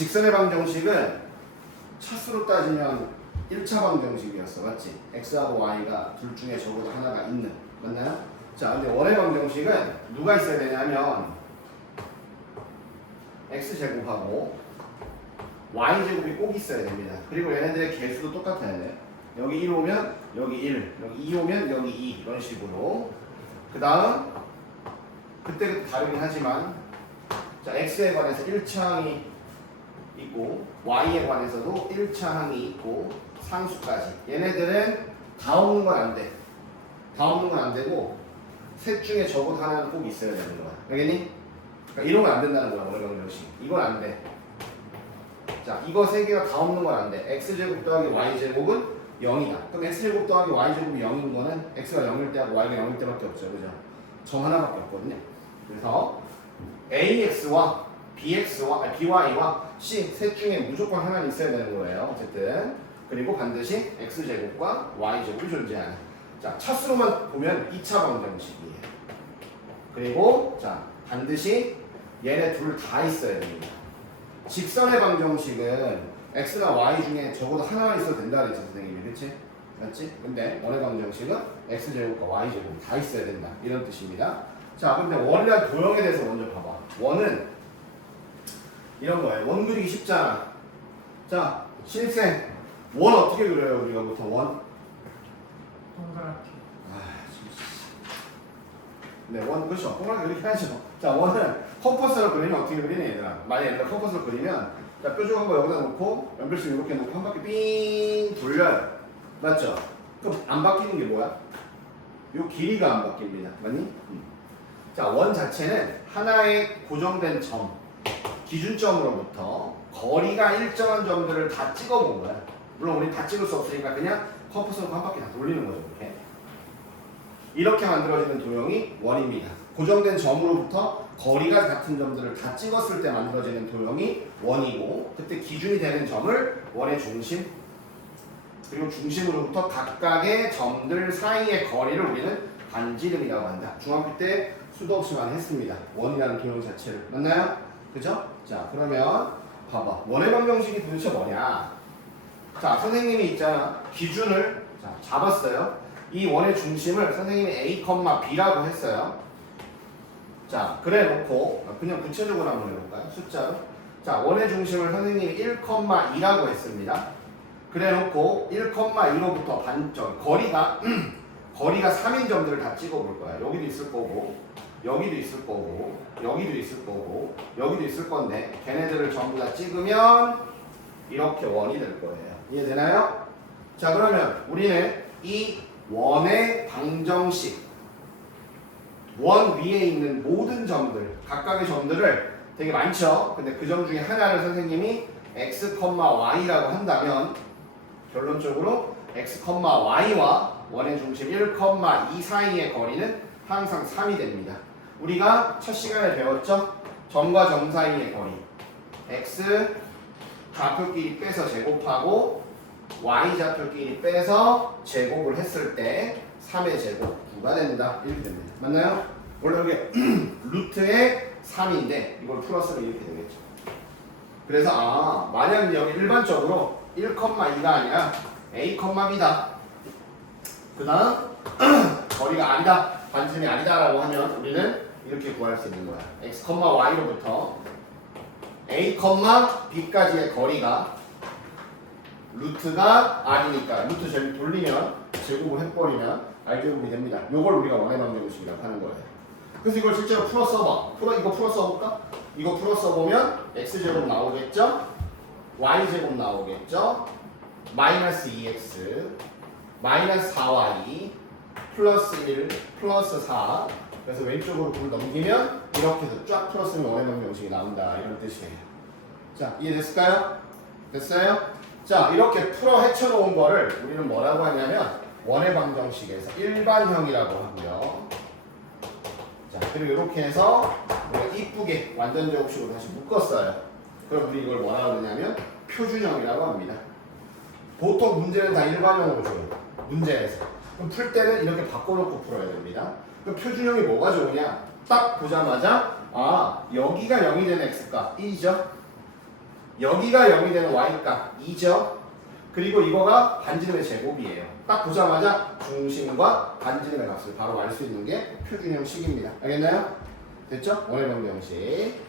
직선의 방정식은 차수로 따지면 1차 방정식이었어. 맞지? x하고 y가 둘 중에 적어도 하나가 있는. 맞나요? 자, 근데 원의 방정식은 누가 있어야 되냐면 x제곱하고 y제곱이 꼭 있어야 됩니다. 그리고 얘네들의 개수도 똑같아야 돼. 여기 1 오면 여기 1, 여기 2 오면 여기 2 이런 식으로. 그 다음 그때 다르긴 하지만 자, x에 관해서 1차항이 있고 y에 관해서도 1차항이 있고 상수까지. 얘네들은 다 없는 건 안 돼. 다 없는 건 안 되고 셋 중에 적어도 하나는 꼭 있어야 되는 거야. 알겠니? 그러니까 이런 건 안 된다는 거야. 원의 방정식. 이건 안 돼. 자, 이거 세 개가 다 없는 건 안 돼. x제곱 더하기 y제곱은 0이다. 그럼 x제곱 더하기 y제곱이 0인 거는 x가 0일 때하고 y가 0일 때밖에 없죠. 그죠? 점 하나밖에 없거든요. 그래서 ax와 by와 c 셋 중에 무조건 하나는 있어야 되는 거예요. 어쨌든. 그리고 반드시 x제곱과 y제곱이 존재하는. 자, 차수로만 보면 2차 방정식이에요. 그리고 자, 반드시 얘네 둘 다 있어야 됩니다. 직선의 방정식은 x나 y 중에 적어도 하나만 있어도 된다 그랬지 선생님이. 그치? 맞지? 근데 원의 방정식은 x제곱과 y제곱 다 있어야 된다 이런 뜻입니다. 자, 근데 원이란 도형에 대해서 먼저 봐봐. 원은 이런 거예요. 원 그리기 쉽잖아. 자, 신입생 원 어떻게 그려요? 우리가 보통 원? 동그랗게. 네, 원 그렇죠. 동그랗게 그렇게 하죠. 자, 원은 컴퍼스로 그리면 어떻게 그리니 얘들아? 만약 얘들아 컴퍼스로 그리면 자, 뾰족한 거 여기다 놓고 연필심 이렇게 놓고 한 바퀴 삥 돌려요. 맞죠? 그럼 안 바뀌는 게 뭐야? 요 길이가 안 바뀝니다. 맞니? 자, 원 자체는 하나의 고정된 점, 기준점으로부터 거리가 일정한 점들을 다 찍어본 거야. 물론 우리 다 찍을 수 없으니까 그냥 컴퍼스로 한 바퀴 다 돌리는 거죠. 이렇게 만들어지는 도형이 원입니다. 고정된 점으로부터 거리가 같은 점들을 다 찍었을 때 만들어지는 도형이 원이고, 그때 기준이 되는 점을 원의 중심, 그리고 중심으로부터 각각의 점들 사이의 거리를 우리는 반지름이라고 한다. 중학교 때 수도 없이 많이 했습니다. 원이라는 도형 자체를. 맞나요? 그죠? 자, 그러면 봐봐. 원의 방정식이 도대체 뭐냐? 자, 선생님이 있잖아. 기준을 자, 잡았어요. 이 원의 중심을 선생님이 A, B라고 했어요. 자, 그래 놓고 그냥 구체적으로 한번 해볼까요? 숫자로. 자, 원의 중심을 선생님이 1,2라고 했습니다. 그래 놓고 1,2로부터 반점 거리가 3인 점들을 다 찍어볼 거야. 여기도 있을 거고, 여기도 있을 거고, 여기도 있을 거고, 여기도 있을 건데 걔네들을 전부 다 찍으면 이렇게 원이 될 거예요. 이해되나요? 자, 그러면 우리는 이 원의 방정식, 원 위에 있는 모든 점들, 각각의 점들을 되게 많죠? 근데 그 점 중에 하나를 선생님이 x, y라고 한다면 결론적으로 x, y와 원의 중심 1,2 사이의 거리는 항상 3이 됩니다. 우리가 첫 시간에 배웠죠? 점과 점 사이의 거리 x 좌표끼리 빼서 제곱하고 y 좌표끼리 빼서 제곱을 했을 때 3의 제곱 9가 된다. 이렇게 됩니다. 맞나요? 원래 이게 루트의 3인데 이걸 풀었으면 이렇게 되겠죠. 그래서 만약 여기 일반적으로 1,2가 아니라 a, b다. 그 다음 거리가 아니다. 반지름이 아니다라고 하면 우리는 이렇게 구할 수 있는 거야. x, y로부터 a, b까지의 거리가 루트가 r이니까 루트 제곱 돌리면 제곱을 해버리면 r제곱이 됩니다. 요걸 우리가 원의 방정식이라고 하는 거예요. 그래서 이걸 실제로 풀어 써봐. 이거 풀어 써볼까? 이거 풀어 써보면 x제곱 나오겠죠? y제곱 나오겠죠? 마이너스 2x 마이너스 4y 플러스 1 플러스 4. 그래서 왼쪽으로 불 넘기면 이렇게 해서 쫙 풀었으면 원의 방정식이 나온다. 이런 뜻이에요. 자, 이해됐을까요? 됐어요? 자, 이렇게 풀어 헤쳐놓은 거를 우리는 뭐라고 하냐면 원의 방정식에서 일반형이라고 하고요. 자, 그리고 이렇게 해서 우리가 이쁘게 완전 제곱식으로 다시 묶었어요. 그럼 우리 이걸 뭐라고 하냐면 표준형이라고 합니다. 보통 문제는 다 일반형으로 줘요. 문제에서. 그럼 풀 때는 이렇게 바꿔놓고 풀어야 됩니다. 그럼 표준형이 뭐가 좋으냐? 딱 보자마자 여기가 0이 되는 x값 1이죠? 여기가 0이 되는 y값 2죠. 그리고 이거가 반지름의 제곱이에요. 딱 보자마자 중심과 반지름의 값을 바로 알 수 있는 게 표준형식입니다. 알겠나요? 됐죠? 원의 방정식.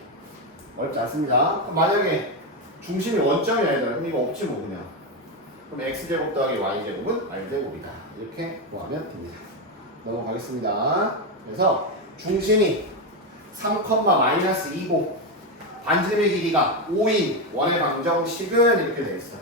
어렵지 않습니다. 만약에 중심이 원점이 아니라 그럼 이거 없지 뭐 그냥. 그럼 x제곱 더하기 y제곱은 r제곱이다. 이렇게 구하면 됩니다. 넘어가겠습니다. 그래서 중심이 3,-2고 반지름의 길이가 5인 원의 방정식은 이렇게 되어 있어.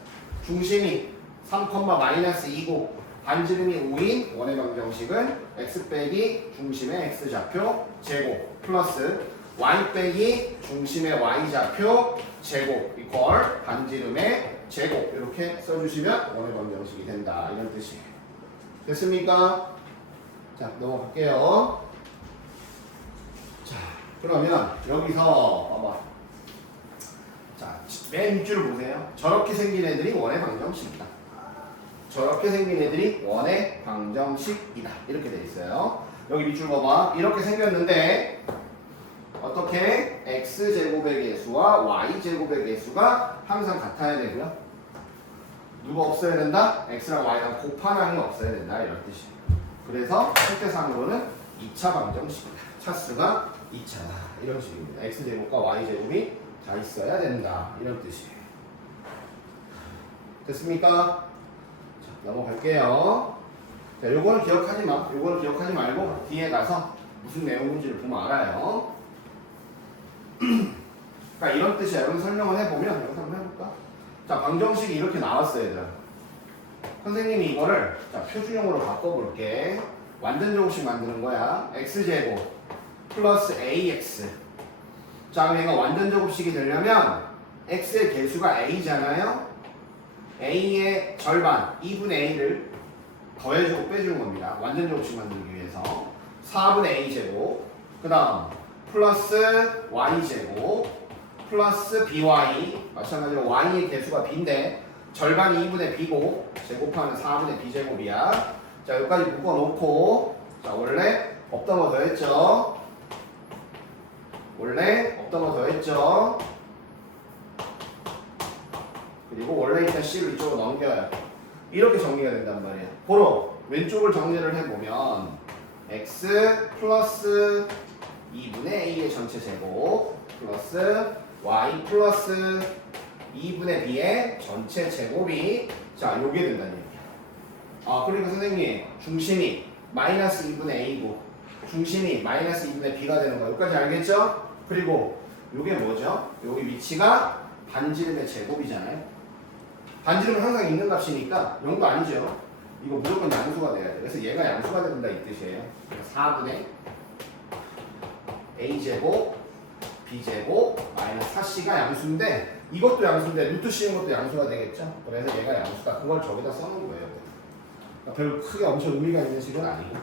중심이 3,-2고 반지름이 5인 원의 방정식은 x 빼기 중심의 x좌표 제곱 플러스 y 빼기 중심의 y좌표 제곱 이퀄 반지름의 제곱 이렇게 써주시면 원의 방정식이 된다. 이런 뜻이에요. 됐습니까? 자, 넘어갈게요. 자, 그러면 여기서 봐봐. 자, 맨 밑줄을 보세요. 저렇게 생긴 애들이 원의 방정식이다. 저렇게 생긴 애들이 원의 방정식이다. 이렇게 돼 있어요. 여기 밑줄 봐봐. 이렇게 생겼는데 어떻게 x제곱의 개수와 y제곱의 개수가 항상 같아야 되고요. 누가 없어야 된다? x랑 y랑 곱하나는 없어야 된다. 이런 뜻이에요. 그래서 실제상으로는 2차 방정식이다. 차수가 2차다. 이런 식입니다. x제곱과 y제곱이 다 있어야 된다. 이런 뜻이에요. 됐습니까? 자, 넘어갈게요. 자, 요거는 기억하지 마. 요거는 기억하지 말고 뒤에 가서 무슨 내용인지를 보면 알아요. 그러니까 이런 뜻이야. 여기 설명을 해보면 여기서 한번 해볼까? 자, 방정식이 이렇게 나왔어요, 얘들아. 선생님이 이거를 자, 표준형으로 바꿔볼게. 완전 제곱식 만드는 거야. x제곱 플러스 ax. 자, 그럼 얘가 완전 제곱식이 되려면 x의 개수가 a잖아요. a의 절반 2분의 a를 더해주고 빼주는 겁니다. 완전 제곱식 만들기 위해서 4분의 a제곱 그 다음 플러스 y제곱 플러스 by 마찬가지로 y의 개수가 b인데 절반이 2분의 b고 제곱하면 4분의 b제곱이야. 자, 여기까지 묶어놓고 자, 원래 없던 거 더했죠. 원래 없던 거 더했죠. 그리고 원래 있던 c를 이쪽으로 넘겨요. 이렇게 정리가 된단 말이에요. 고로 왼쪽을 정리를 해보면 x 플러스 2분의 a의 전체 제곱 플러스 y 플러스 2분의 b의 전체 제곱이 자 요게 된다는 얘기야. 아, 그러니까 선생님 중심이 마이너스 2분의 a고 중심이 마이너스 2분의 b가 되는 거 여기까지 알겠죠? 그리고 요게 뭐죠? 여기 위치가 반지름의 제곱이잖아요. 반지름은 항상 있는 값이니까 0도 아니죠. 이거 무조건 양수가 돼야 돼. 그래서 얘가 양수가 된다 이 뜻이에요. 4분의 a제곱 b제곱 마이너스 4c가 양수인데 이것도 양수인데 루트 씌운 것도 양수가 되겠죠. 그래서 얘가 양수다. 그걸 저기다 써놓은 거예요. 그러니까 별 크게 엄청 의미가 있는 식은 아니고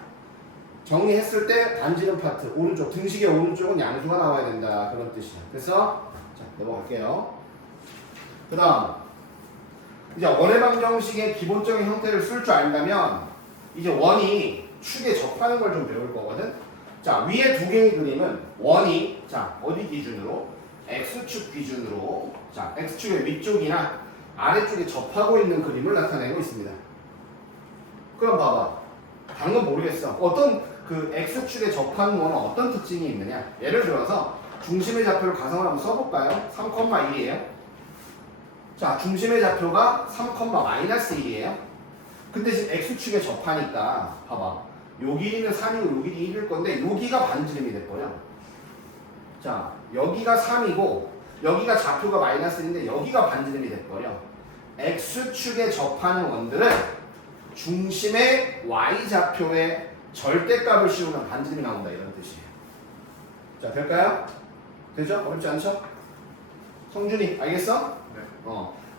정리했을 때 반지름 파트 오른쪽 등식의 오른쪽은 양수가 나와야 된다 그런 뜻이에요. 그래서 자 넘어갈게요. 그 다음 이제 원의 방정식의 기본적인 형태를 쓸 줄 안다면 이제 원이 축에 접하는 걸 좀 배울 거거든. 자, 위에 두 개의 그림은 원이 자 어디 기준으로 x축 기준으로 자 x축의 위쪽이나 아래쪽에 접하고 있는 그림을 나타내고 있습니다. 그럼 봐봐. 방금 모르겠어. 어떤 그 x축에 접하는 거는 어떤 특징이 있느냐? 예를 들어서 중심의 좌표를 가상을 한번 써볼까요? 3,1이에요. 자, 중심의 좌표가 3,-1이에요. 근데 지금 x축에 접하니까 봐봐. 요 길이는 3이고 요 길이 1일 건데 여기가 반지름이 돼버려. 자, 여기가 3이고 여기가 좌표가 마이너스인데 여기가 반지름이 돼버려. x축에 접하는 원들은 중심의 y좌표에 절대값을 씌우면 반지름이 나온다 이런 뜻이에요. 자, 될까요? 되죠? 어렵지 않죠? 성준이 알겠어? 네.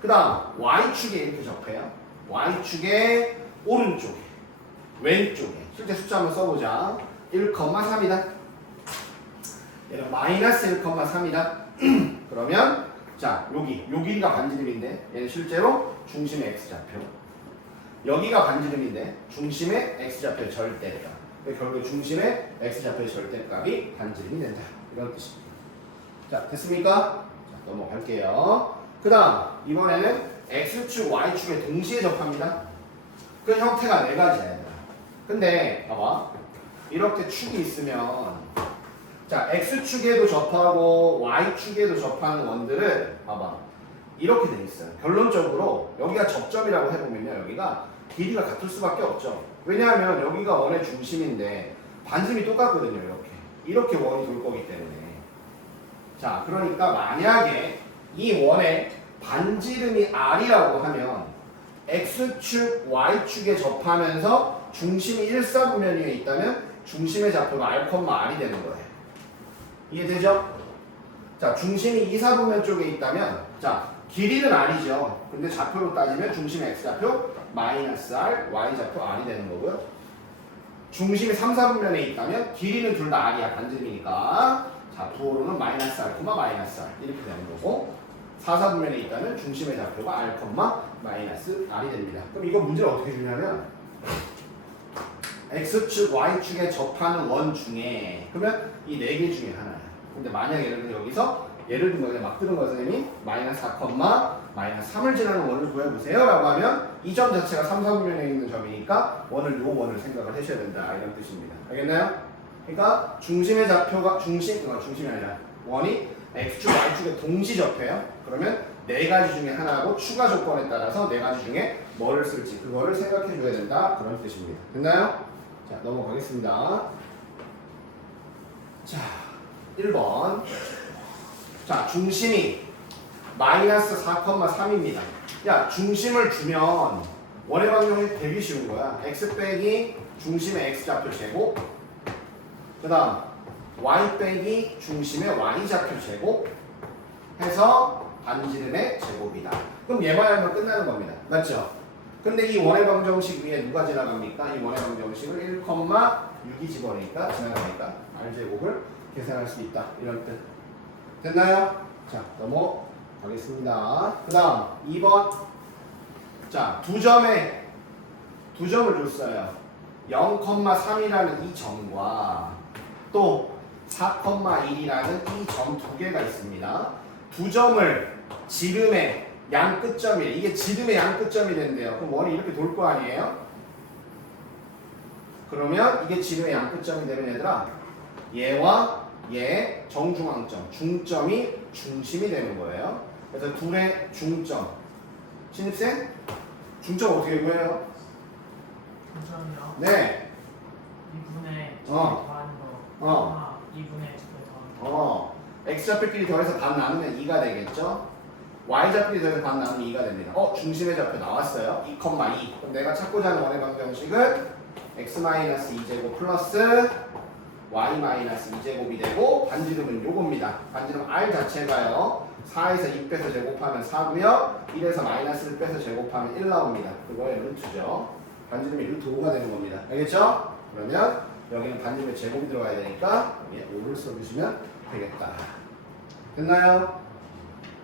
그 다음 y축에 이렇게 접해요. y축의 오른쪽에 왼쪽에 실제 숫자 한번 써보자. 1,3이다. 얘는 마이너스 1,3이다. 그러면 자 여기 요 길이가 반지름인데 얘는 실제로 중심의 x좌표 여기가 반지름인데 중심의 x좌표의 절대값 결국 중심의 x좌표의 절대값이 반지름이 된다 이런 뜻입니다. 자 됐습니까? 자 넘어갈게요. 그 그 다음 이번에는 x축, y축에 동시에 접합니다. 그 형태가 네 가지야 얘들아. 근데 봐봐 이렇게 축이 있으면 자 x축에도 접하고 y축에도 접하는 원들은 봐봐 이렇게 돼 있어요. 결론적으로 여기가 접점이라고 해보면요 여기가 길이가 같을 수밖에 없죠. 왜냐하면 여기가 원의 중심인데 반지름이 똑같거든요. 이렇게 원이 돌 거기 때문에. 자 그러니까 만약에 이 원의 반지름이 r이라고 하면 x축, y축에 접하면서 중심이 일사분면위에 있다면 중심의 좌표가 r,r이 되는 거예요. 이해되죠? 자 중심이 이사분면 쪽에 있다면 자 길이는 r이죠. 근데 좌표로 따지면 중심의 x좌표 마이너스 r, y좌표 r이 되는 거고요. 중심이 3, 4분면에 있다면 길이는 둘 다 r이야. 반지름이니까 자 부호로는 마이너스 r, 마이너스 r 이렇게 되는 거고 4, 4분면에 있다면 중심의 좌표가 r, 마이너스 r이 됩니다. 그럼 이거 문제를 어떻게 주냐면 x축, y축에 접하는 원 중에 그러면 이 네 개 중에 하나야. 근데 만약 예를 들어 여기서 예를 들면 그냥 막 뜨는 거야 선생님이 마이너스 4, 마이너스 3을 지나는 원을 구해보세요 라고 하면 이 점 자체가 3, 4분면에 있는 점이니까 원을 요 원을 생각을 하셔야 된다 이런 뜻입니다. 알겠나요? 그러니까 중심의 좌표가 중심이 아니라 원이 x축, y축에 동시 접해요. 그러면 네 가지 중에 하나고 추가 조건에 따라서 네 가지 중에 뭐를 쓸지 그거를 생각해 줘야 된다 그런 뜻입니다. 됐나요? 자 넘어가겠습니다. 자 1번 자 중심이 마이너스 4,3입니다. 야 중심을 주면 원의 방정식이 되게 쉬운 거야. x 빼기 중심의 x좌표 제곱 그 다음 y 빼기 중심의 y좌표 제곱 해서 반지름의 제곱이다. 그럼 얘만 하면 끝나는 겁니다. 맞죠? 근데 이 원의 방정식 위에 누가 지나갑니까? 이 원의 방정식을 1,6이 지나가니까 r제곱을 계산할 수 있다. 이런 뜻. 됐나요? 자, 넘어가겠습니다. 그 다음 2번. 자, 두 점을 줬어요. 0,3이라는 이 점과 또 4,1이라는 이 점 두 개가 있습니다. 두 점을 지름의 양 끝점이래. 이게 지름의 양 끝점이 된대요. 그럼 원이 이렇게 돌 거 아니에요? 그러면 이게 지름의 양 끝점이 되면 얘들아 얘와 얘 정중앙점, 중점이 중심이 되는 거예요. 그래서 둘의 중점. 신입생? 중점 어떻게 구해요? 중점이요? 네. 2분의 어. 어. 2분의 더한 x좌표끼리 더해서 반 나누면 2가 되겠죠? y좌표끼리 더해서 반 나누면 2가 됩니다. 중심의 좌표 나왔어요. 2,2. 그럼 내가 찾고자 하는 원의 방정식은 x-2제곱 플러스 y-2제곱이 되고 반지름은 요겁니다. 반지름 r 자체가요. 4에서 2 빼서 제곱하면 4고요. 1에서 마이너스를 빼서 제곱하면 1 나옵니다. 그거의 루트죠. 반지름이 루트 5가 되는 겁니다. 알겠죠? 그러면 여기는 반지름의 제곱이 들어가야 되니까 5를 써주시면 되겠다. 됐나요?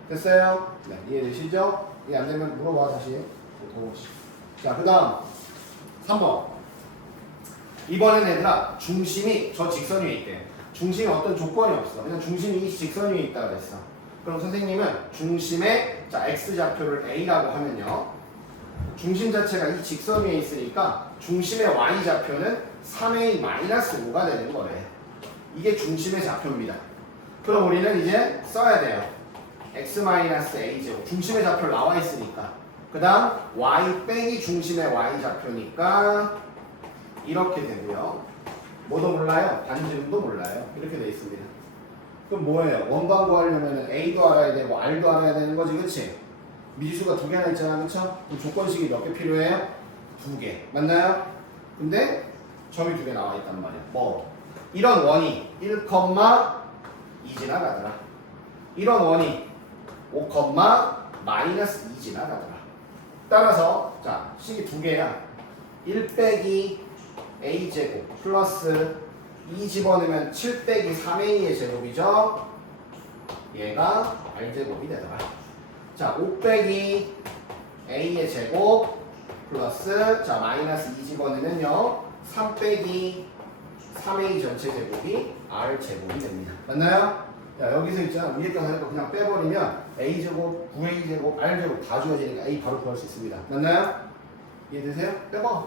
됐어요? 네, 이해되시죠? 이해 안 되면 물어봐 다시. 자, 그 다음 3번. 이번엔 얘들아 중심이 저 직선 위에 있대. 중심에 어떤 조건이 없어. 그냥 중심이 이 직선 위에 있다고 그랬어. 그럼 선생님은 중심의 자 x좌표를 a라고 하면요. 중심 자체가 이 직선 위에 있으니까 중심의 y좌표는 3a-5가 되는 거래. 이게 중심의 좌표입니다. 그럼 우리는 이제 써야 돼요. x-a제곱. 중심의 좌표 나와 있으니까. 그 다음 y 빼기 중심의 y좌표니까 이렇게 되고요. 뭐도 몰라요? 반지름도 몰라요. 이렇게 돼 있습니다. 그럼 뭐예요? 원방 구하려면 A도 알아야 되고 R도 알아야 되는 거지, 그치? 미지수가 두 개나 있잖아, 그쵸? 그럼 조건식이 몇 개 필요해요? 두 개. 맞나요? 근데 점이 두 개 나와 있단 말이야. 뭐? 이런 원이 1, 2 지나가더라. 이런 원이 5, 마이너스 2 지나가더라. 따라서 자, 식이 두 개야. 1 빼기 a제곱 플러스 2 집어넣으면 7 빼기 3a의 제곱이죠. 얘가 r제곱이 되더라. 자, 5 빼기 a의 제곱 플러스 자 마이너스 2 집어넣으면요 3 빼기 3a 전체 제곱이 r제곱이 됩니다. 맞나요? 자, 여기서 있잖아. 위에 거 하니까 그냥 빼버리면 a제곱, 9a제곱, r제곱 다 주어지니까 a 바로 구할 수 있습니다. 맞나요? 이해되세요? 빼봐.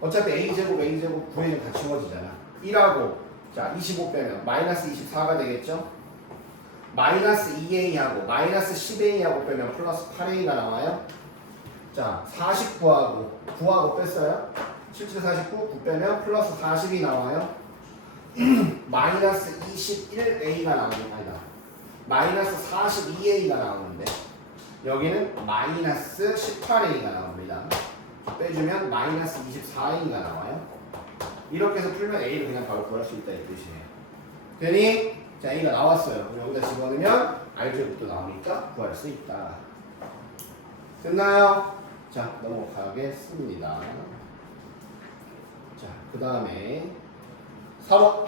어차피 a제곱, a제곱, 9a제곱 다 지워지잖아. 1하고 자 25 빼면 마이너스 24가 되겠죠? 마이너스 2a하고 마이너스 10a하고 빼면 플러스 8a가 나와요. 자 49하고 9하고 뺐어요. 77, 49, 9 빼면 플러스 40이 나와요. 마이너스 21a가 나오는 아니다. 마이너스 42a가 나오는데 여기는 마이너스 18a가 나옵니다. 빼주면 마이너스 24a가 나와요. 이렇게 해서 풀면 a를 그냥 바로 구할 수 있다 이 뜻이에요. 되니 자 a가 나왔어요. 그럼 여기다 집어넣으면 r제곱도 나오니까 구할 수 있다. 됐나요? 자 넘어가겠습니다. 자 그 다음에 4번.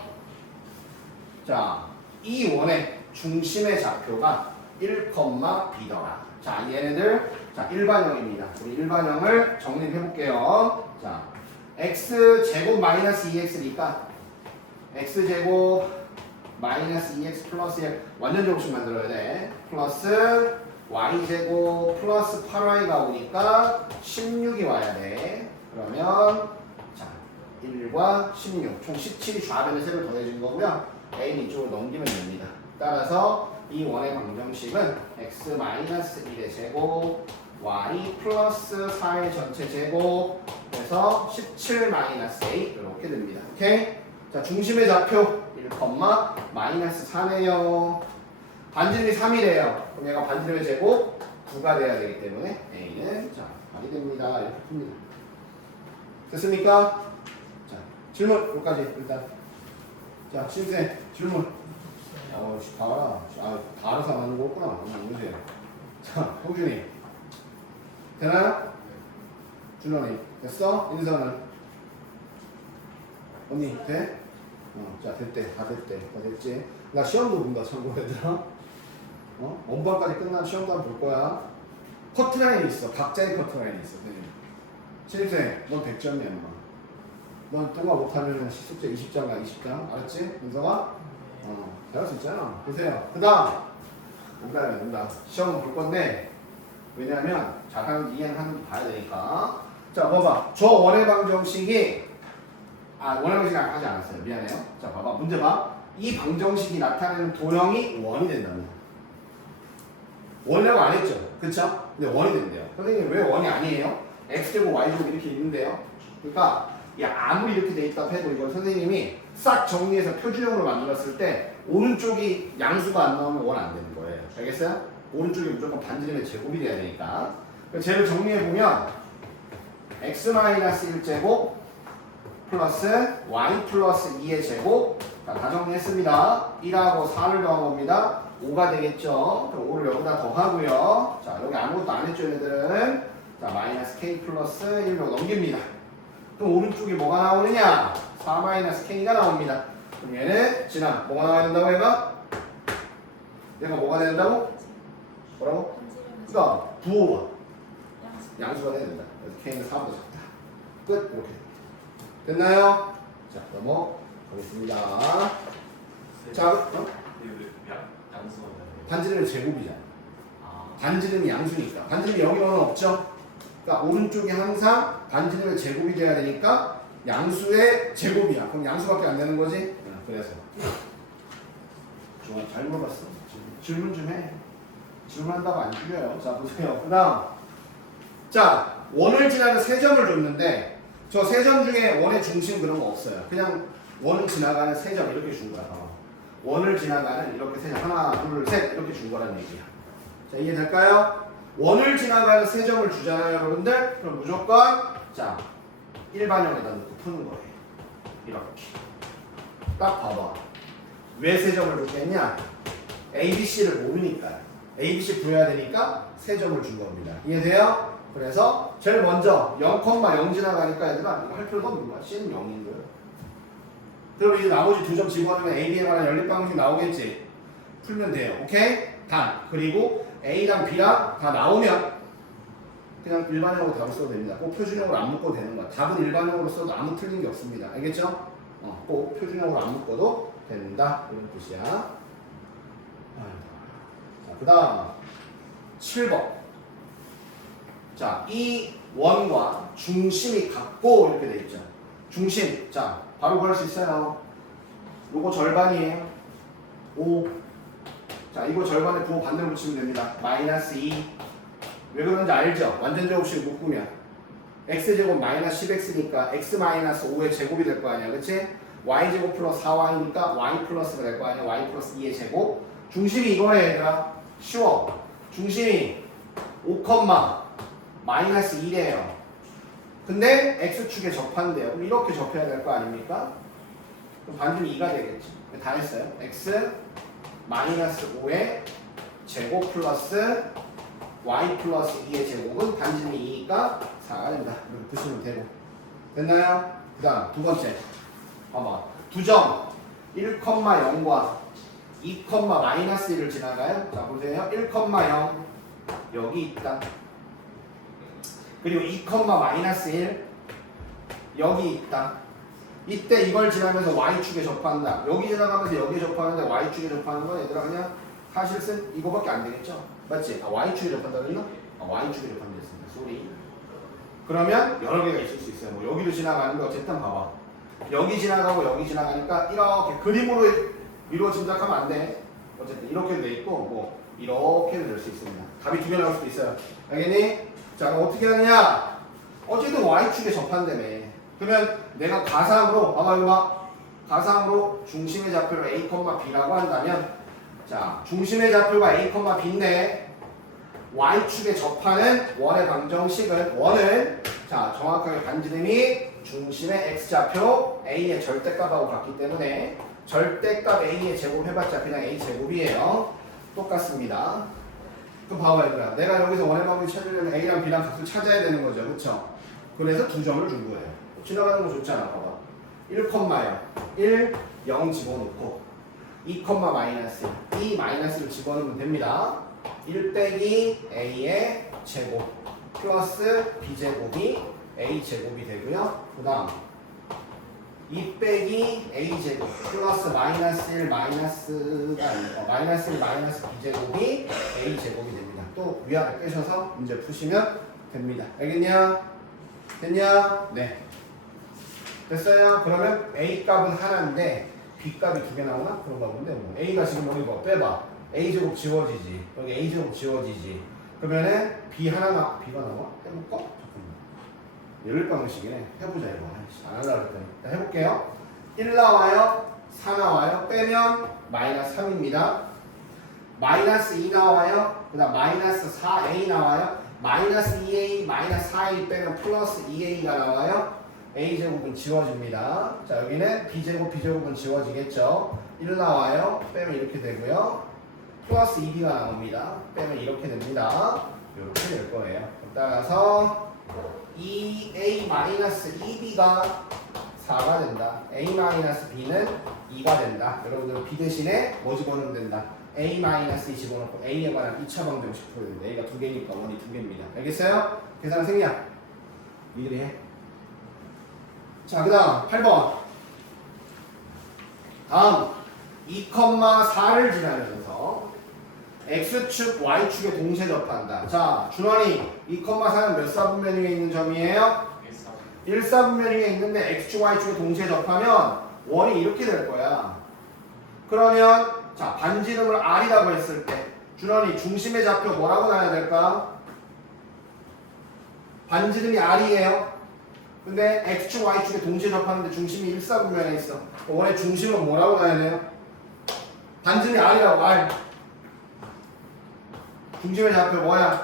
자 이 원의 중심의 좌표가 1,B더라. 자 얘네들 자 일반형입니다. 우리 일반형을 정리해 볼게요. 자 x제곱 마이너스 2x니까 x제곱 마이너스 2x 플러스 1 완전 제곱식 만들어야 돼. 플러스 y제곱 플러스 8y가 오니까 16이 와야 돼. 그러면 자 1과 16 총 17이 좌변에 3를 더해준 거고요. a는 이쪽으로 넘기면 됩니다. 따라서 이 원의 방정식은 x 마이너스 1의 제곱 y 플러스 4의 전체 제곱 그래서 17 마이너스 a 이렇게 됩니다. 오케이? 자 중심의 좌표 1, 마이너스 4네요. 반지름이 3이래요. 그럼 얘가 반지름의 제곱 9가 돼야 되기 때문에 a는 자 말이 됩니다. 이렇게 풉니다. 됐습니까? 자 질문 여기까지 일단. 자 신생 질문. 봐라. 다 알아서 만든 거구나. 문제. 자 홍준이 되나요? 준원이 됐어? 인서는 언니 돼? 자 됐대. 다 됐대. 다 됐지? 나 시험도 본다 참고 얘들아. 원반까지 끝나면 시험도 한번 볼 거야. 커트라인이 있어. 각자의 커트라인이 있어. 신입생 넌 100점이야 인마. 넌 통과 못하면 숙제 20장가 20장 알았지? 인서가? 잘할 수 있잖아. 보세요. 그 다음 농담. 시험은 볼 건데 왜냐하면 잘하는지 이해는 하는지 봐야 되니까. 자 봐봐. 저 원의 방정식이 원의 방정식이 하지 않았어요. 미안해요. 자 봐봐. 문제 봐. 이 방정식이 나타내는 도형이 원이 된답니다. 원이라고 안 했죠. 그쵸? 근데 원이 된대요. 선생님 왜 원이 아니에요? x제곱 y제곱 이렇게 있는데요. 그러니까 아무리 이렇게 돼 있다고 해도 이걸 선생님이 싹 정리해서 표준형으로 만들었을 때 오른쪽이 양수가 안 나오면 원 안 되는 거예요. 알겠어요? 오른쪽이 무조건 반지름의 제곱이 돼야 되니까. 쟤를 정리해보면 x-1제곱 플러스 y 플러스 2의 제곱 다 정리했습니다. 1하고 4를 더한 겁니다. 5가 되겠죠. 그럼 5를 여기다 더하고요. 자 여기 아무것도 안 했죠 얘네들은. 자 마이너스 k 플러스 1로 넘깁니다. 그럼 오른쪽에 뭐가 나오느냐? 4 마이너스 k가 나옵니다. 그럼 얘는 지나 뭐가 나와야 된다고 얘가? 얘가 뭐가 된다고? 뭐라고? 그러니까 부호가 양수가 돼야 된다. 그래서 k는 4보다 작다. 끝. 이렇게 됐나요? 자 넘어가겠습니다. 자 반지름의 제곱이잖아. 반지름이 양수니까. 반지름이 여기로는 없죠? 그러니까 오른쪽이 항상 반지름의 제곱이 돼야 되니까 양수의 제곱이야. 그럼 양수밖에 안 되는 거지? 그래서 정말 잘 물어봤어. 질문 좀 해. 질문한다고 안 죽여요. 자 보세요. 그 다음 자 원을 지나는 세 점을 줬는데 저 세 점 중에 원의 중심 그런 거 없어요. 그냥 원 지나가는 세 점 이렇게 준 거야. 원을 지나가는 이렇게 세 점 하나 둘 셋 이렇게 준 거란 얘기야. 자 이해될까요? 원을 지나가는 세 점을 주잖아요 여러분들. 그럼 무조건 자 일반형에다 넣고 푸는 거예요. 이렇게 딱 봐봐. 왜 세 점을 줬겠냐? ABC를 모르니까 ABC 구해야 되니까 세 점을 준 겁니다. 이해돼요? 그래서 제일 먼저 0,0 지나가니까 얘들아 이거 할 필요도 없는 거야. C는 0인 거예요. 그럼 이제 나머지 두 점 집어넣으면 AB에 관한 연립방정식 나오겠지? 풀면 돼요. 오케이? 단 그리고 A랑 B랑 다 나오면 그냥 일반형으로 답을 써도 됩니다. 꼭 표준형으로 안 묶어도 되는 거야. 답은 일반형으로 써도 아무 틀린 게 없습니다. 알겠죠? 꼭 표준형으로 안 묶어도 된다. 이런 뜻이야. 자, 그 다음 7번. 자, 이 원과 중심이 같고 이렇게 돼 있죠. 중심. 자, 바로 구할 수 있어요. 요거 절반이에요. 5. 자, 이거 절반에 9 반대로 붙이면 됩니다. 마이너스 2. 왜 그런지 알죠? 완전 제곱식 묶으면 x제곱 마이너스 10x니까 x 마이너스 5의 제곱이 될 거 아니야. 그치? y제곱 플러스 4y니까 y 플러스가 될 거 아니야. y 플러스 2의 제곱. 중심이 이거네 얘들아. 쉬워. 중심이 5, 마이너스 1이에요. 근데 x축에 접한대요. 그럼 이렇게 접해야 될 거 아닙니까? 그럼 반지름이 2가 되겠지. 다 했어요. x 마이너스 5의 제곱 플러스 y 플러스 2의 제곱은 반지름이 2니까 4가 된다. 이렇게 보시면 되고. 됐나요? 그 다음 두 번째. 봐봐. 두 점 1,0과 2, 마이너스 1을 지나가요. 자 보세요. 1,0 여기 있다. 그리고 2, 마이너스 1 여기 있다. 이때 이걸 지나면서 y축에 접한다. 여기 지나가면서 여기에 접하는데 y축에 접하는 건 얘들아 그냥 사실은 이거밖에 안 되겠죠? 맞지? 아, y축에 접한다 그랬나? 아, y축에 접한다 했습니다. 쏘리. 그러면 여러 개가 있을 수 있어요. 뭐 여기도 지나가는데 어쨌든 봐봐. 여기 지나가고 여기 지나가니까 이렇게 그림으로 이루어진다 하면 안 돼. 어쨌든 이렇게도 돼 있고 뭐 이렇게도 될 수 있습니다. 답이 두 개 나올 수도 있어요. 알겠니? 자 그럼 어떻게 하느냐? 어쨌든 y축에 접한다며. 그러면 내가 가상으로 봐봐 이거 봐. 가상으로 중심의 좌표를 a, b라고 한다면 자 중심의 좌표가 a, b인데 y축에 접하는 원의 방정식은 원은 자 정확하게 반지름이 중심의 x좌표 a의 절대값하고 같기 때문에 절대값 a의 제곱 해봤자 그냥 a 제곱이에요. 똑같습니다. 그럼 봐봐 얘들아. 내가 여기서 원의 방정식 찾으려면 a랑 b랑 값을 찾아야 되는 거죠. 그쵸? 그래서 두 점을 준 거예요. 지나가는 거 좋잖아. 봐봐. 1,0 1, 0 집어넣고 2, 마이너스 2 마이너스를 집어넣으면 됩니다. 1 빼기 a의 제곱 플러스 b제곱이 a제곱이 되고요. 그 다음 2 빼기 a제곱 플러스 마이너스 1 마이너스가 아니고 마이너스 1 마이너스 b제곱이 a제곱이 됩니다. 또 위아래 빼셔서 문제 푸시면 됩니다. 알겠냐? 됐냐? 네. 됐어요? 그러면 A 값은 하나인데 B 값이 두 개 나오나? 그런가 본데 뭐. A가 지금 여기 뭐 빼봐. A제곱 지워지지. 여기 A제곱 지워지지. 그러면은 B B가 나와? 해볼까? 잠깐만. 열릴 방식이네. 해보자 이거. 안 하려고 했더니. 자, 해볼게요. 1 나와요. 4 나와요. 빼면 마이너스 3입니다. 마이너스 2 나와요. 그 다음 마이너스 4A 나와요. 마이너스 2A 마이너스 4A 빼면 플러스 2A가 나와요. a제곱은 지워집니다. 자 여기는 b제곱은 지워지겠죠. 1 나와요. 빼면 이렇게 되고요. 플러스 2b가 나옵니다. 빼면 이렇게 됩니다. 이렇게 될 거예요. 따라서 2a-2b가 4가 된다. a-b는 2가 된다. 여러분들 b 대신에 뭐 집어넣으면 된다. a-2 집어넣고 a에 관한 2차 방정식 풀어야 된다. a가 두 개니까 원이 두 개입니다. 알겠어요? 계산 생략. 미리 해. 자, 그 다음 8번. 다음 2,4를 지나면서 x축, y축에 동시에 접한다. 자, 준원이 2,4는 몇 사분면 위에 있는 점이에요? 1사분면 위에 있는데 x축, y축에 동시에 접하면 원이 이렇게 될 거야. 그러면 자, 반지름을 r이라고 했을 때 준원이 중심의 좌표 뭐라고 놔야 될까? 반지름이 r이에요. 근데 x축, y축에 동시에 접하는데 중심이 1사분면에 있어. 원의 중심은 뭐라고 놔야 돼요? 반지름이 r이라고. r. 중심의 좌표 뭐야?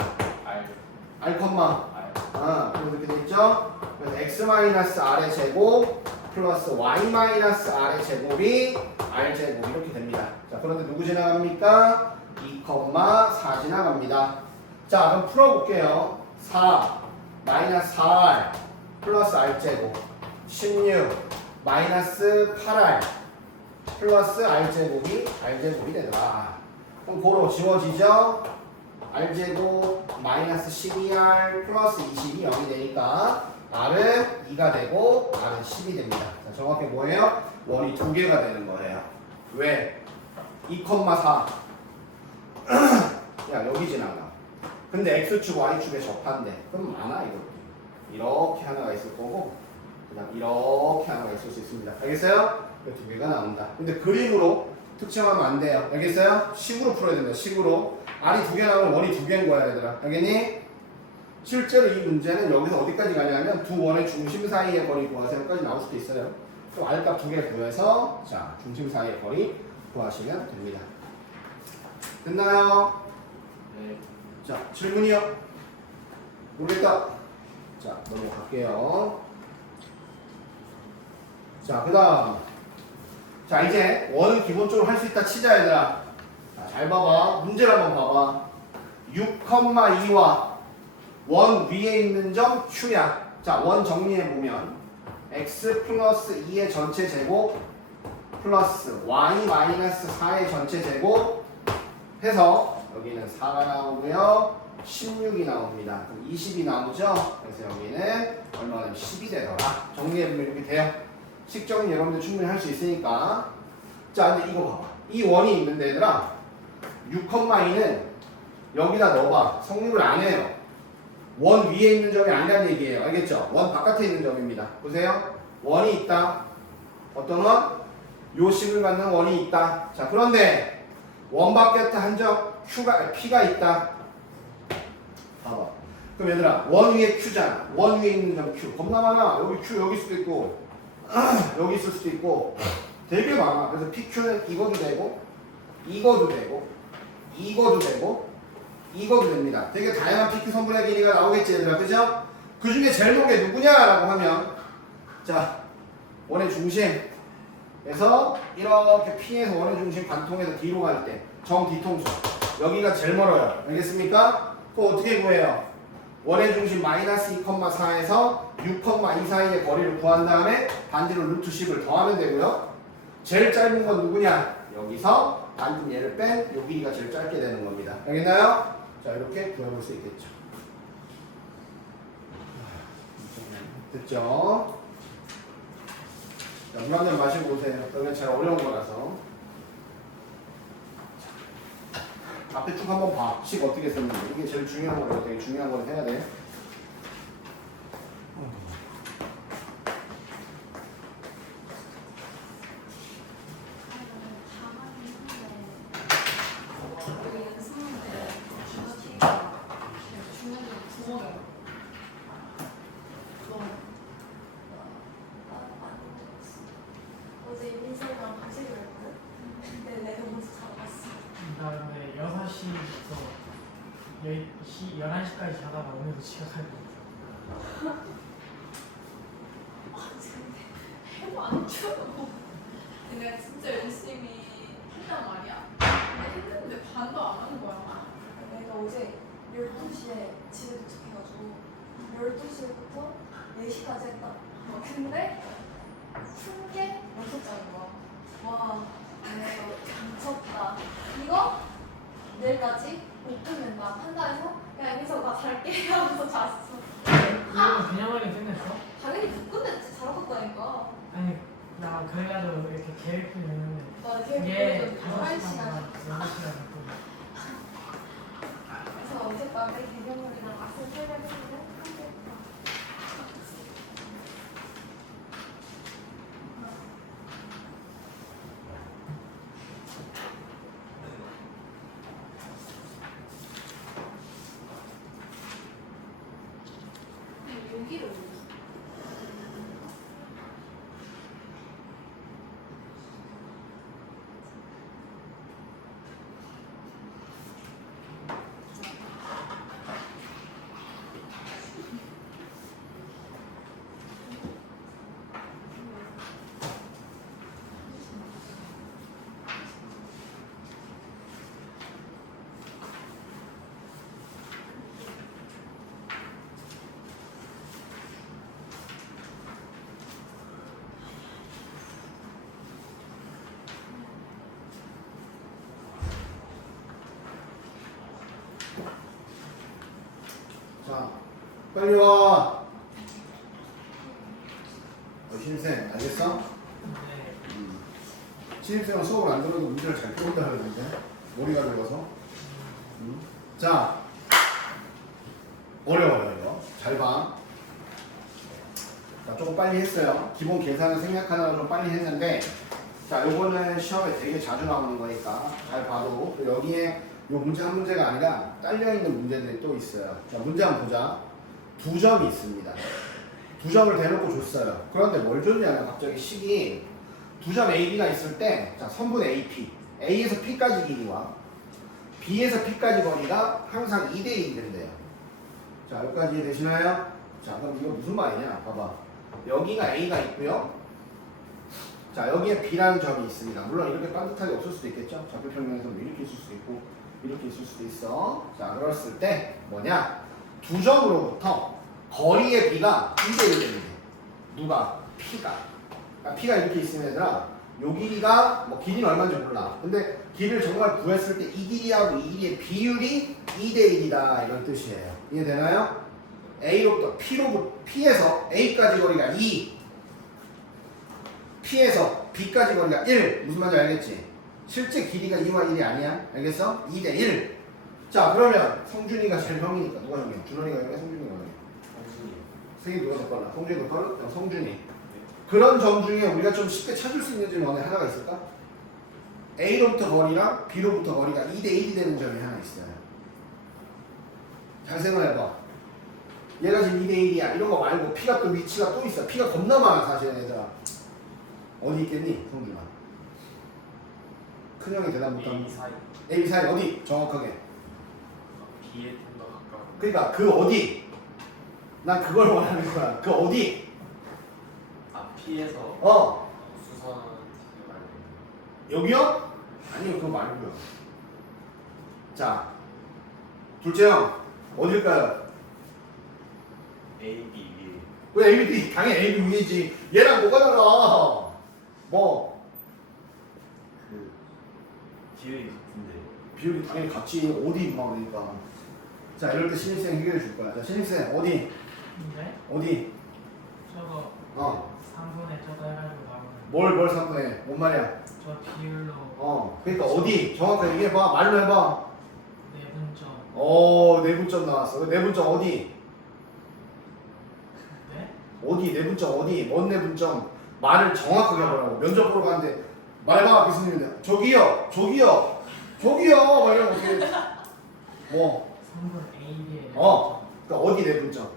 r, 그래서 이렇게 되겠죠? 그래서 x-r의 제곱 플러스 y-r의 제곱이 r제곱 이렇게 됩니다. 자, 그런데 누구 지나갑니까? 2,4 지나갑니다. 자, 그럼 풀어볼게요. 4 마이너스 4r 플러스 r제곱 16 마이너스 8r 플러스 r제곱이 되더라. 그럼 고로 지워지죠? r제곱 마이너스 12r 플러스 20이 0이 되니까 r은 2가 되고 r은 10이 됩니다. 자, 정확히 뭐예요? 원이 두 개가 되는 거예요. 왜? 2,4 야 여기 지나가. 근데 x축 y축에 접한대. 그럼 많아 이거. 이렇게 하나가 있을 거고 그다음 이렇게 하나가 있을 수 있습니다. 알겠어요? 그 두 개가 나온다. 근데 그림으로 특징하면 안 돼요. 알겠어요? 식으로 풀어야 된다. 식으로. r이 두 개 나오면 원이 두 개인 거야 얘들아. 알겠니? 실제로 이 문제는 여기서 어디까지 가냐면 두 원의 중심 사이의 거리 구하세요까지 나올 수도 있어요. 또 r값 두 개 구해서 자 중심 사이의 거리 구하시면 됩니다. 됐나요? 네. 자 질문이요? 모르겠다. 자 넘어갈게요. 자 그다음 자 이제 원은 기본적으로 할 수 있다 치자 얘들아. 자, 잘 봐봐. 문제를 한번 봐봐. 6,2와 원 위에 있는 점 Q야. 자, 원 정리해 보면 x 플러스 2의 전체 제곱 플러스 y 마이너스 4의 전체 제곱 해서 여기는 4가 나오고요. 16이 나옵니다. 그럼 20이 나오죠? 그래서 여기는 얼마나 10이 되더라. 정리해 보면 이렇게 돼요. 식정리 여러분들 충분히 할 수 있으니까. 자, 근데 이거 봐봐. 이 원이 있는데 얘들아 6,2는 여기다 넣어봐. 성립을 안 해요. 원 위에 있는 점이 아니라는 얘기예요. 알겠죠? 원 바깥에 있는 점입니다. 보세요. 원이 있다. 어떤 원? 요 식을 갖는 원이 있다. 자, 그런데 원 바깥에 한 점 P가 있다. 봐봐. 그럼 얘들아, 원 위에 Q잖아. 원 위에 있는 점 Q. 겁나 많아. 여기 Q 여기 있을 수도 있고, 여기 있을 수도 있고, 되게 많아. 그래서 PQ는 이거도 되고, 이거도 되고, 이거도 되고, 이거도 됩니다. 되게 다양한 PQ 선분의 길이가 나오겠지 얘들아. 그죠? 그 중에 제일 높은 게 누구냐라고 하면 자 원의 중심에서 이렇게 P에서 원의 중심 관통해서 뒤로 갈 때 정 뒤통수 여기가 제일 멀어요. 알겠습니까? 그거 어떻게 구해요? 원의 중심 마이너스 2,4에서 6,2 사이의 거리를 구한 다음에 반대로 루트 10을 더하면 되고요. 제일 짧은 건 누구냐? 여기서 반듯 얘를 뺀 요 길이가 제일 짧게 되는 겁니다. 알겠나요? 자 이렇게 구해볼 수 있겠죠. 됐죠? 자, 물 한 잔 마시고 오세요. 여기는 제일 어려운 거라서. 앞에 쭉 한번 봐. 식 어떻게 썼는지. 이게 제일 중요한 거라서 되게 중요한 걸 해야 돼. 어제 민석이랑 간식을 했거든? 근데 내가 먼저 자봤어. 나 근데 6시부터 11시까지 자다가 오늘도 지각할 거 아 근데 해도 안 줘. 내가 진짜 열심히 했단 말이야. 근데 했는데 반도 안 하는 거야. 내가 어제 12시에 집에 도착해가지고 12시부터 4시까지 했다. 근데 푼 게 6장인 거야. 와, 내가 미쳤다. 이거 내일까지 못 끝낸다. 판단해서 야 여기서 나 잘게 하면서 잤어. 이거 그냥 하게 끝냈어? 당연히 못 끝냈지. 잘하겠다니까. 아니 나 그래가지고 이렇게 계획표 내는데 나 그게 계획 5시간 8시간. 6시간 됐고 그래서 어젯밤에 개경물이랑 아슬 설레했는데 한개 여기로 자, 빨리 와. 신입생, 알겠어? 근데 신입생은 수업을 안 들어도 문제를 잘 풀었다 그러는데 머리가 들어서. 자, 어려워요 이거. 잘 봐. 자, 조금 빨리 했어요. 기본 계산을 생략하느라 좀 빨리 했는데, 자, 요거는 시험에 되게 자주 나오는 거니까 잘 봐도. 여기에 요 문제 한 문제가 아니라 딸려 있는 문제들이 또 있어요. 자, 문제 한번 보자. 두 점이 있습니다. 두 점을 대놓고 줬어요. 그런데 뭘 줬냐면 갑자기 식이 두 점 A, B가 있을 때, 자, 선분 AP, A에서 P까지 길이와 B에서 P까지 거리가 항상 2대 1이 된대요. 자, 여기까지 이해되시나요? 자, 그럼 이거 무슨 말이냐? 봐봐. 여기가 A가 있고요. 자, 여기에 B라는 점이 있습니다. 물론 이렇게 반듯하게 없을 수도 있겠죠? 좌표평면에서 뭐 이렇게 있을 수도 있고 이렇게 있을 수도 있어. 자, 그랬을 때 뭐냐? 두 점으로부터 거리의 B가 2대 1이 되는데 누가? P가. 그러니까 P가 이렇게 있으면 얘들아, 요 길이가 뭐 길이는 얼마인지 몰라. 근데 길이를 정말 구했을 때 이 길이하고 이 길이의 비율이 2대 1이다 이런 뜻이에요. 이해되나요? A로부터 P에서 A까지 거리가 2, P에서 B까지 거리가 1. 무슨 말인지 알겠지? 실제 길이가 2와 1이 아니야. 알겠어? 2대 1. 자, 그러면 성준이가 제일 형이니까 누가 형이야? 준원이가 형이야? 성준이가 형이야? 생이 누가 더 빨라? 성준이 더 빨라? 성준이. 그런 점 중에 우리가 좀 쉽게 찾을 수 있는 점이 어느 하나가 있을까? A로부터 거리랑 B로부터 거리가 2대 1이 되는 점이 하나 있어요. 잘 생각해봐. 얘가 지금 2대 1이야. 이런 거 말고 P가 또 위치가 또 있어. P가 겁나 많아 사실은 얘들아. 어디 있겠니? 성준아. 큰형이 대답 못하면 A 사이. A 사이 어디? 정확하게. B에 좀 더 가까운. 그러니까 그 어디? 난 그걸 원하는 거야. 그 어디? 아 P에서 어. 수선 말고. 여기요? 아니요, 그거 말고요. 자, 둘째 형 어딜까요? A, B 위에. 왜 A, B? 당연히 A, B 위이지. 얘랑 뭐가 달라? 뭐? 그 비율이 같은데. 비율이 당연히 같이 어디 막 그러니까. 자, 이럴 때 신입생 해결해 줄 거야. 자, 신입생 어디? 근데 어디? 저거 어. 3분의 저거 해가지고 나오는 뭘 상관해? 뭔 말이야? 저 비율로 그러니까 어디? 정확하게 얘기해봐. 말로 해봐. 내분점 내분점 나왔어. 내분점 어디? 네? 어디? 내분점 어디? 뭔 내분점? 말을 정확하게 하라고. 면접 보러 가는데 말봐 교수님인데 저기요, 저기요, 저기요. 막 이러면 어떻게? 뭐? 3분 AB의 그러니까 어디 내분점?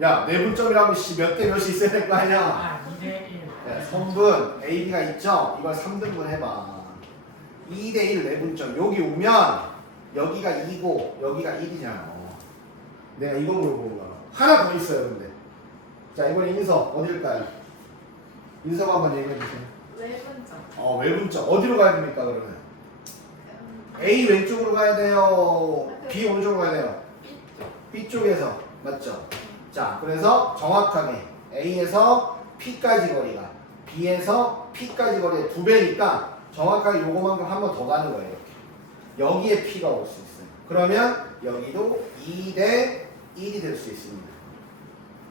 야, 내분점이라면 몇 대 몇이 있어야 될 거 아니야? 아 2대 1 야, 성분 AB가 있죠? 이걸 3등분 해봐. 2대 1 내분점. 여기 오면 여기가 2고 여기가 1이잖아. 내가 이거 물어보는 거야. 하나 더 있어요, 근데. 자, 이번에 인서 어딜까요? 인서가 한번 얘기해 주세요. 외분점. 외분점. 어디로 가야 됩니까, 그러면? A 왼쪽으로 가야 돼요? B 오른쪽으로 가야 돼요? B 쪽에서. 맞죠? 자, 그래서 정확하게 A에서 P까지 거리가 B에서 P까지 거리의 2배니까 정확하게 요거만큼 한 번 더 가는 거예요. 이렇게. 여기에 P가 올 수 있어요. 그러면 여기도 2대 1이 될 수 있습니다.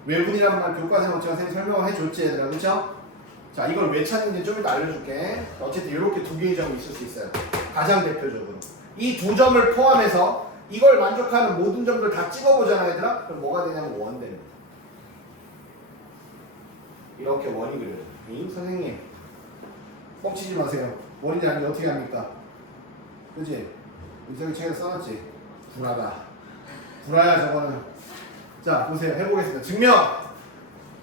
외분이라는 말 교과서에 제가 설명을 해줬지 얘들아, 그쵸? 자, 이걸 왜 찾는지 좀 이따 알려줄게. 어쨌든 이렇게 두 개의 점이 있을 수 있어요. 가장 대표적으로 이 두 점을 포함해서 이걸 만족하는 모든 점들 다 찍어보잖아 얘들아. 그럼 뭐가 되냐면 원 됩니다. 이렇게 원이 그려요. 선생님 뻥치지 마세요. 원인지 아닌지 어떻게 합니까? 그치? 인석이 책에 써놨지? 불하다. 불화야 저거는. 자, 보세요. 해보겠습니다. 증명!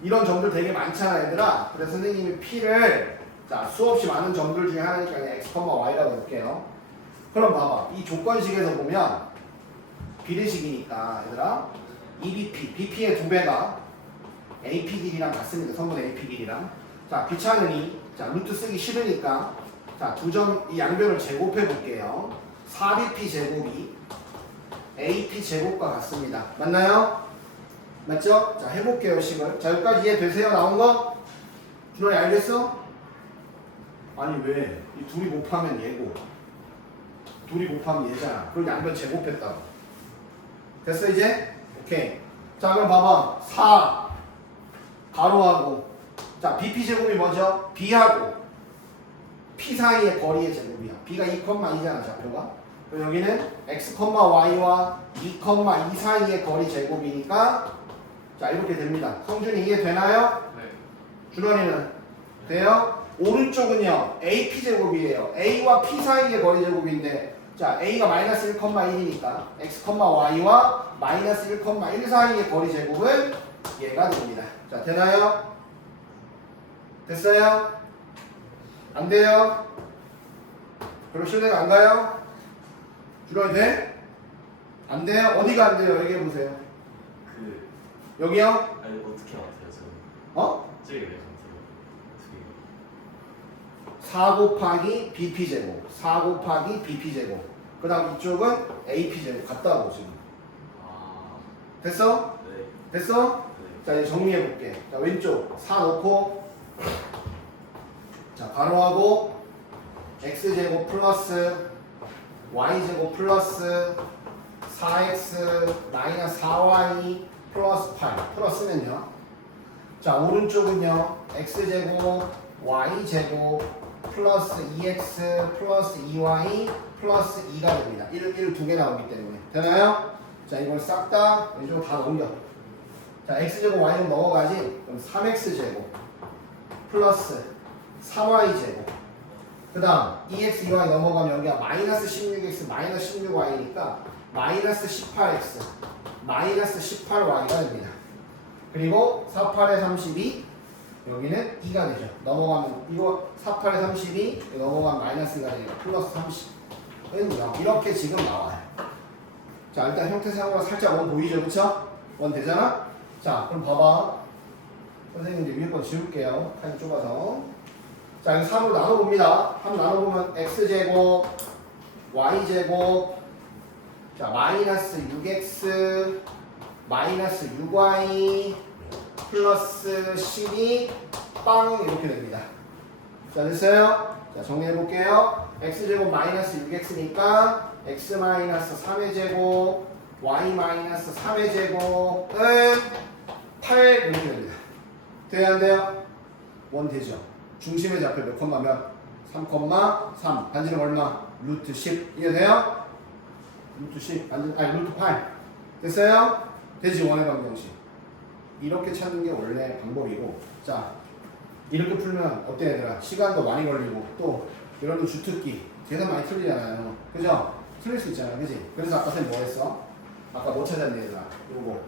이런 점들 되게 많잖아 얘들아. 그래서 선생님이 P를 자, 수없이 많은 점들 중에 하나니까 그냥 X, Y라고 볼게요. 그럼 봐봐. 이 조건식에서 보면 비례식이니까 얘들아 EBP, BP의 2배가 AP 길이랑 같습니다. 선분 AP 길이랑. 자, 귀찮으니 자, 루트 쓰기 싫으니까 자, 두 점 이 양변을 제곱해 볼게요. 4BP 제곱이 AP 제곱과 같습니다. 맞나요? 맞죠? 자, 해볼게요, 식을. 자, 여기까지 이해되세요? 나온 거? 준원이 알겠어? 아니, 왜? 이 둘이 곱하면 얘고, 둘이 곱하면 얘잖아. 그걸 양변 제곱했다고. 됐어, 이제? 오케이. 자, 그럼 봐봐. 4, 가로하고. 자, BP 제곱이 뭐죠? B하고 P 사이의 거리의 제곱이야. B가 2,2잖아, 좌표가. 그럼 여기는 x, y와 2, 2 사이의 거리 제곱이니까 자 이렇게 됩니다. 성준이 이해되나요? 네. 준원이는 돼요? 오른쪽은요 AP 제곱이에요. A와 P 사이의 거리 제곱인데 자 A가 마이너스 1,1이니까 x, y와 마이너스 1,1 사이의 거리 제곱은 얘가 됩니다. 자 되나요? 됐어요? 안 돼요? 별로 신뢰가 안 가요? 줄여야 돼? 안 돼요? 어디가 안 돼요? 얘기해 보세요. 그 여기요? 아니 어떻게 맞아요 저? 어? 저기 왜 같아요? 어떻게? 4 곱하기 BP 제곱 4 곱하기 BP 제곱 그 다음 이쪽은 AP 제곱 같다 고 지금 아. 됐어? 네. 됐어? 네. 자 이제 정리해 볼게. 자 왼쪽 4 넣고 자 가로하고 x제곱 플러스 y제곱 플러스 4x 마이너스 4y 플러스 8 플러스면요 자 오른쪽은요 x제곱 y제곱 플러스 2x 플러스 2y 플러스 2가 됩니다. 1 두 개 나오기 때문에 되나요? 자 이걸 싹 다 왼쪽으로 다 넘겨. 자 x제곱 y제곱 넘어가지 그럼 3x제곱 플러스 3y제곱 그 다음 2x 2y 넘어가면 여기가 마이너스 16x 마이너스 16y니까 마이너스 18x 마이너스 18y가 됩니다. 그리고 4, 8에 32 여기는 2가 되죠. 넘어가면 이거 4, 8에 32 넘어가면 마이너스 2가 되니까 플러스 30 이렇게 지금 나와요. 자 일단 형태상으로 살짝 원 보이죠 그쵸? 원 되잖아? 자 그럼 봐봐 선생님 이제 위에 거 지울게요. 칸이 좁아서 자 이거 3으로 나눠봅니다. 3 나눠보면 x제곱 y제곱 자 마이너스 6x 마이너스 6y 플러스 12 빵 이렇게 됩니다. 자 됐어요? 자 정리해볼게요. x제곱 마이너스 6x니까 x 마이너스 3의 제곱 y 마이너스 3의 제곱은 8 이렇게 됩니다. 돼야 안 돼요? 원 되죠. 중심의 좌표 몇 콤마 몇? 3,3 반지름 얼마? 루트 10 이해돼요? 루트 10 반지름 아니 루트 8 됐어요? 되지 원의 방정식 이렇게 찾는 게 원래 방법이고 자 이렇게 풀면 어때 얘들아? 시간도 많이 걸리고 또 여러분 주특기 계산 많이 틀리잖아요 그죠? 틀릴 수 있잖아요 그지? 그래서 아까 쌤 뭐 했어? 아까 뭐 찾았니 얘들아? 요거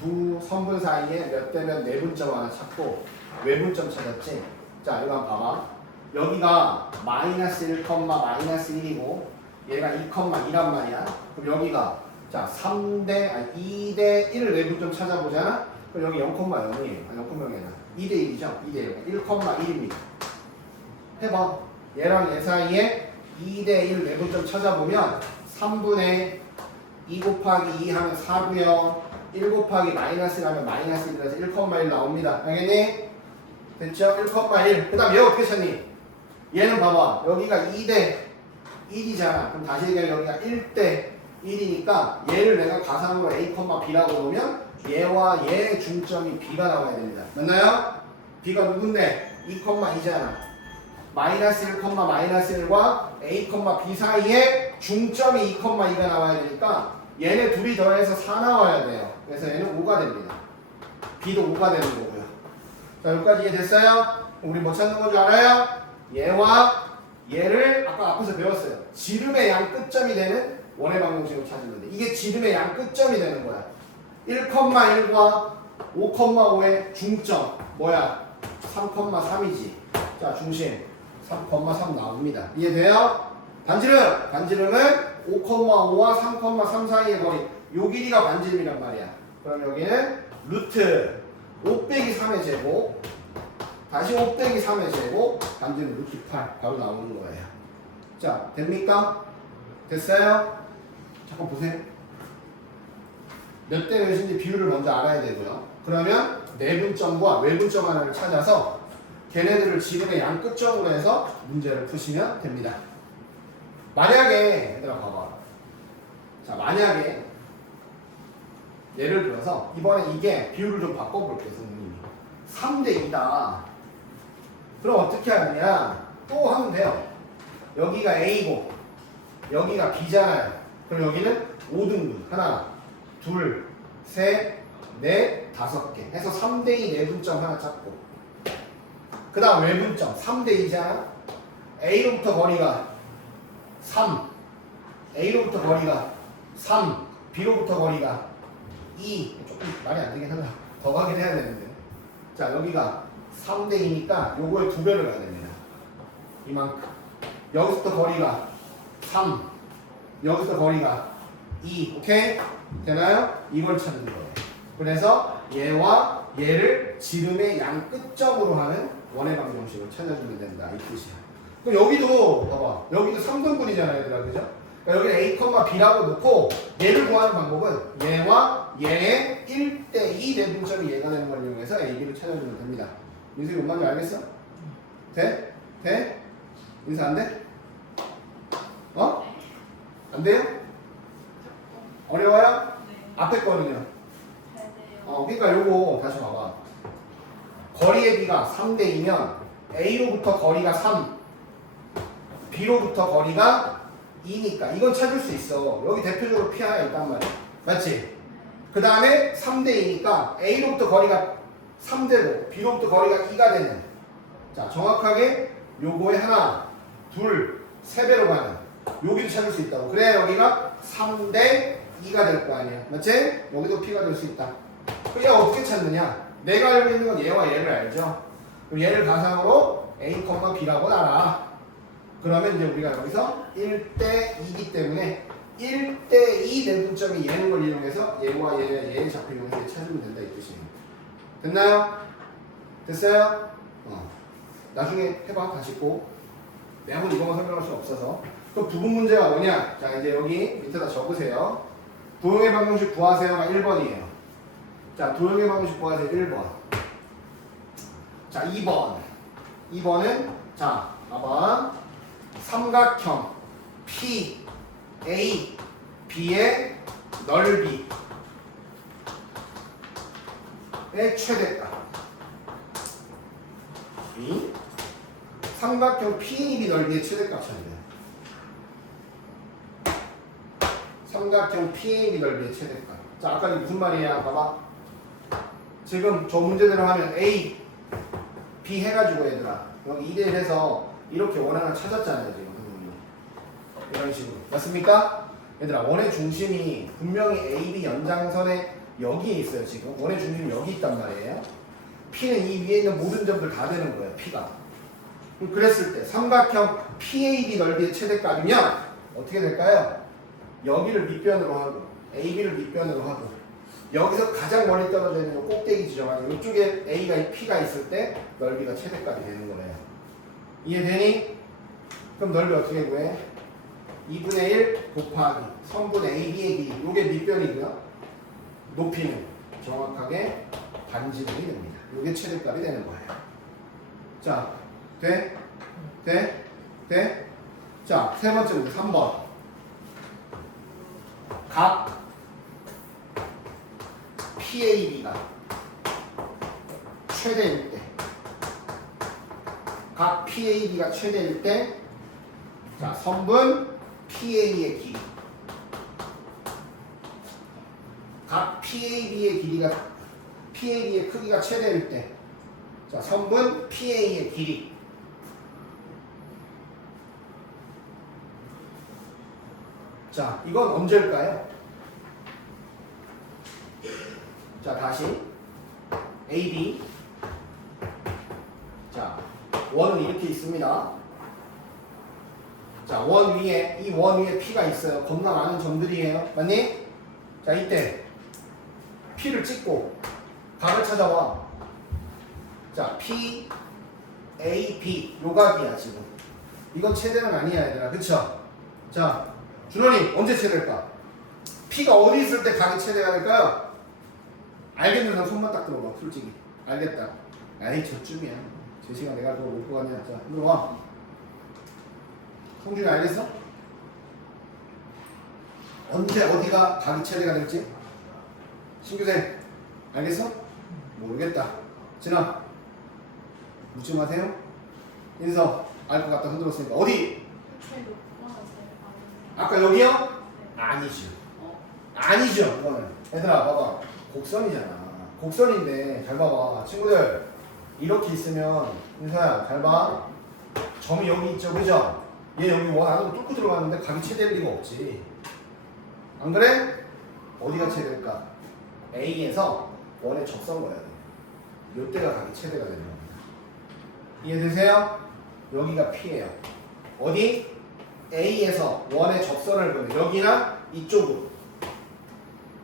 두 선분 사이에 몇 대 몇 내분점 하나 찾고 외분점 찾았지? 자 이거 한번 봐봐 여기가 마이너스 1, 마이너스 1이고 얘가 2,2란 말이야 그럼 여기가 자 2대 1을 내분점 찾아보잖아 그럼 여기 0,0이에요 0,0이야 2대 1이죠? 2대 1 1,1입니다 해봐 얘랑 얘 사이에 2대 1 내분점 찾아보면 3분의 2 곱하기 2 하면 4고요 1 곱하기 마이너스 1 하면 마이너스 1이라서 1,1 나옵니다. 알겠니? 됐죠? 1,1 그 다음 얘 어떻게 찾니? 얘는 봐봐 여기가 2대 1이잖아 그럼 다시 얘기하면 여기가 1대 1이니까 얘를 내가 가상으로 a, b라고 놓으면 얘와 얘의 중점이 b가 나와야 됩니다. 맞나요? b가 누군데? 2,2잖아 마이너스 1, 마이너스 1과 a, b 사이에 중점이 2,2가 나와야 되니까 얘네 둘이 더해서 4 나와야 돼요. 그래서 얘는 5가 됩니다. b도 5가 되는 거고요. 자 여기까지 이해됐어요? 우리 뭐 찾는 건 줄 알아요? 얘와 얘를 아까 앞에서 배웠어요. 지름의 양 끝점이 되는 원의 방정식을 찾는 건데 이게 지름의 양 끝점이 되는 거야. 1,1과 5,5의 중점 뭐야? 3,3이지. 자 중심 3,3 나옵니다. 이해돼요? 반지름은 5,5와 3,3 사이의 거리 요 길이가 반지름이란 말이야. 그럼 여기는 루트 5 빼기 3의 제곱 다시 5 빼기 3의 제곱 반지름 루트 8 바로 나오는 거예요. 자 됩니까? 됐어요? 잠깐 보세요. 몇 대 몇인지 비율을 먼저 알아야 되고요. 그러면 내분점과 외분점 하나를 찾아서 걔네들을 지름의 양 끝점으로 해서 문제를 푸시면 됩니다. 만약에 얘들아 봐봐. 자 만약에 예를 들어서 이번에 이게 비율을 좀 바꿔볼게요 선생님이 3대 2다. 그럼 어떻게 하느냐 또 하면 돼요. 여기가 A고 여기가 B잖아요. 그럼 여기는 5등분. 하나, 둘, 셋, 넷, 5개. 해서 3대2 내분점 하나 찾고. 그 다음 외분점 3대2잖아. A로부터 거리가 3. A로부터 거리가 3. B로부터 거리가 2. 조금 말이 안 되긴 하나. 더 가긴 해야 되는데. 자, 여기가 3대2니까 요거의 2배를 가야 됩니다. 이만큼. 여기서부터 거리가 3. 여기서 거리가 2. 오케이? 되나요? 이걸 찾는 거예요. 그래서 얘와 얘를 지름의 양 끝점으로 하는 원의 방정식을 찾아주면 된다. 이 뜻이야. 그럼 여기도 봐봐. 여기도 3등분이잖아요, 얘들아. 그죠? 그러니까 여기 A, B라고 놓고 얘를 구하는 방법은 얘와 얘의 1대2 내분점이 얘가 되는 걸 이용해서 A, B를 찾아주면 됩니다. 민석이 뭔 말인지 알겠어? 돼? 돼? 인사 안 돼? 어? 안 돼요? 어려워요? 네. 앞에 거는요? 잘 돼요. 그러니까 요거 다시 봐봐. 거리의 B가 3대2면 A로부터 거리가 3, B로부터 거리가 2니까 이건 찾을 수 있어. 여기 대표적으로 P 하나 있단 말이야. 맞지? 그 다음에 3대2니까 A로부터 거리가 3대고 B로부터 거리가 2가 되는. 자, 정확하게 요거에 하나, 둘, 세 배로 가는. 여기도 찾을 수 있다고. 그래야 여기가 3대2가 될 거 아니야. 맞지? 여기도 P가 될 수 있다. 그럼 얘 어떻게 찾느냐? 내가 알고 있는 건 얘와 얘를 알죠. 그럼 얘를 가상으로 A, B라고 놔라. 그러면 이제 우리가 여기서 1대2이기 때문에 1대2 내분점이 얘는 걸 이용해서 얘와 얘의 좌표 이용해서 찾으면 된다 이 뜻이에요. 됐나요? 됐어요? 나중에 해봐. 다시 꼭. 매번 이거만 설명할 수 없어서. 또 부분 문제가 뭐냐? 자, 이제 여기 밑에다 적으세요. 도형의 방정식 구하세요가 1번이에요. 자, 도형의 방정식 구하세요. 1번. 자, 2번. 2번은 자, 봐봐. 삼각형 P, A, B의 넓이의 최대값. 이 삼각형 PAB 넓이의 최대값 찾아야 돼요. 삼각형 PAB 넓이의 최대값. 자, 아까 이게 무슨 말이야? 봐봐. 지금 저 문제대로 하면 A, B 해가지고 얘들아 여기 2대1 해서 이렇게 원 하나 찾았잖아요. 지금 이런 식으로. 맞습니까? 얘들아 원의 중심이 분명히 AB 연장선에 여기에 있어요. 지금 원의 중심이 여기 있단 말이에요. P는 이 위에 있는 모든 점들 다 되는 거예요. P가. 그럼 그랬을 때 삼각형 PAB 넓이의 최대값이면 어떻게 될까요? 여기를 밑변으로 하고 AB를 밑변으로 하고 여기서 가장 멀리 떨어져 있는 꼭대기 지점하고 이쪽에 A가 P가 있을 때 넓이가 최대값이 되는 거예요. 이해되니? 그럼 넓이 어떻게 구해? 2분의 1 곱하기 선분 AB의 길이 요게 밑변이고요. 높이는 정확하게 반지름이 됩니다. 요게 최대값이 되는 거예요. 자, 돼? 돼? 돼? 자, 세 번째 문제 3번. 각 PAB가 최대일 때, 각 PAB가 최대일 때, 자, 선분 PA의 길이, 각 PAB의 길이가, PAB의 크기가 최대일 때, 자, 선분 PA의 길이. 자, 이건 언제일까요? 자, 다시 AB. 자, 원은 이렇게 있습니다. 자, 원 위에, 이 원 위에 P가 있어요. 겁나 많은 점들이에요. 맞니? 자, 이때 P를 찍고 각을 찾아와. 자, P, A, B 요 각이야 지금. 이건 최대는 아니야 얘들아. 그쵸? 자, 준원이 언제 최대일까? P가 어디 있을 때 각이 최대가 될까요? 알겠는 사람 손만 딱 들어봐. 솔직히 알겠다. 아이 저쯤이야. 제 시간 내가 그거 올 거 같냐. 자, 들어와. 성준이 알겠어? 언제 어디가 각이 최대가 될지? 신규생 알겠어? 모르겠다. 진아 묻지 마세요. 인서 알 것 같다 흔들었으니까 어디? 제일 높거나 제일 많은 아까 여기요? 아니죠. 아니죠. 이거는 얘들아 봐봐. 곡선이잖아. 곡선인데 잘 봐봐. 친구들 이렇게 있으면 인사야 잘 봐. 점이 여기 있죠, 그죠? 얘 여기 원 안으로 뚫고 들어갔는데 각이 최대일 리가 없지. 안 그래? 어디가 최대일까? A에서 원의 접선 거야 돼. 요때가 각이 최대가 되는 겁니다. 이해되세요? 여기가 P예요. 어디? A에서 원의 접선을 그으면 여기나 이쪽으로.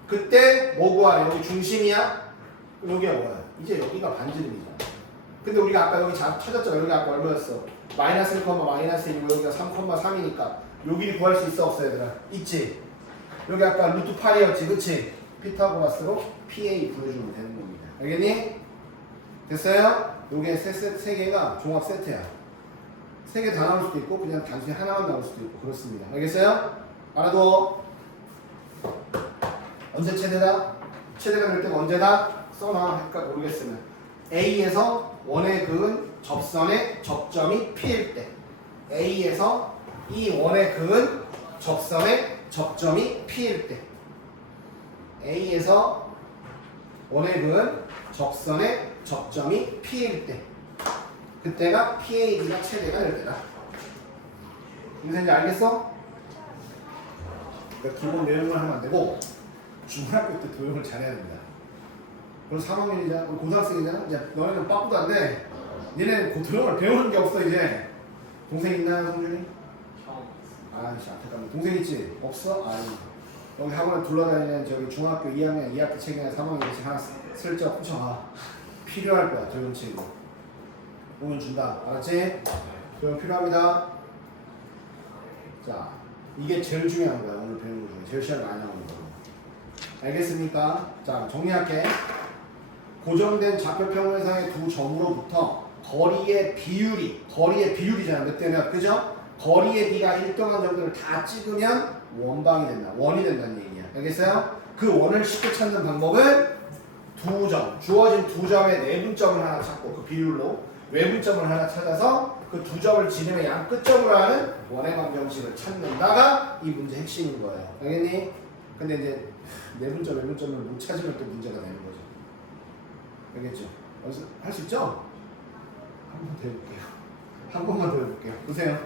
그때 뭐 구하래? 여기 중심이야? 그럼 여기가 뭐야? 이제 여기가 반지름이잖아. 근데 우리가 아까 여기 찾았잖아. 여기 아까 얼마였어? 마이너스 1, 마이너스 1이고 여기가 3,3이니까 여기를 구할 수 있어 없어 얘들아? 있지? 여기 아까 루트 8이었지 그치? 피타고라스로 PA 구해주면 되는 겁니다. 알겠니? 됐어요? 요게 세 개가 종합 세트야. 세 개 다 나올 수도 있고 그냥 단순히 하나만 나올 수도 있고 그렇습니다. 알겠어요? 알아둬. 언제 최대다? 최대가 될 때가 언제다? 써놔. 할까 모르겠으면 A에서 원의 그은 접선의 접점이 P일 때 A에서 이 원의 그은 접선의 접점이 P일 때 A에서 원의 그은 접선의 접점이 P일 때 그때가 PAB가 최대가 될 때다. 무슨 이제 알겠어? 그러니까 기본 내용을 하면 안 되고 중학교 때 도형을 잘해야 됩니다. 그럼 3학년이잖아, 고등학생이잖아. 이제 너네는 빠꾸도 안 돼. 니네는 도형을 배우는 게 없어 이제. 동생 있나요, 성준이? 아씨 안타깝네. 동생 있지? 없어? 아니. 여기 학원에 둘러다니는 저기 중학교 2학년 2학기 책이나 3학년 같이 하나 슬쩍 훔쳐가. 필요할 거야 도형 친구. 오면 준다. 알았지? 도형 필요합니다. 자, 이게 제일 중요한 거야 오늘 배우는 거 중에. 제일 시간 많이 나오는 거. 알겠습니까? 자, 정리할게. 고정된 좌표평면상의 두 점으로부터 거리의 비율이잖아. 몇 대 몇, 그죠? 거리의 비가 일정한 점들을 다 찍으면 원방이 된다. 원이 된다는 얘기야. 알겠어요? 그 원을 쉽게 찾는 방법은 두 점, 주어진 두 점의 내분점을 하나 찾고 그 비율로 외분점을 하나 찾아서 그 두 점을 지름의 양 끝점으로 하는 원의 방정식을 찾는다가 이 문제 핵심인 거예요. 알겠니? 근데 이제 내분점, 외분점을 못 찾으면 또 문제가 되는 거죠. 알겠죠? 할 수 있죠? 한 번 더 해볼게요. 한 번만 더 해볼게요. 보세요.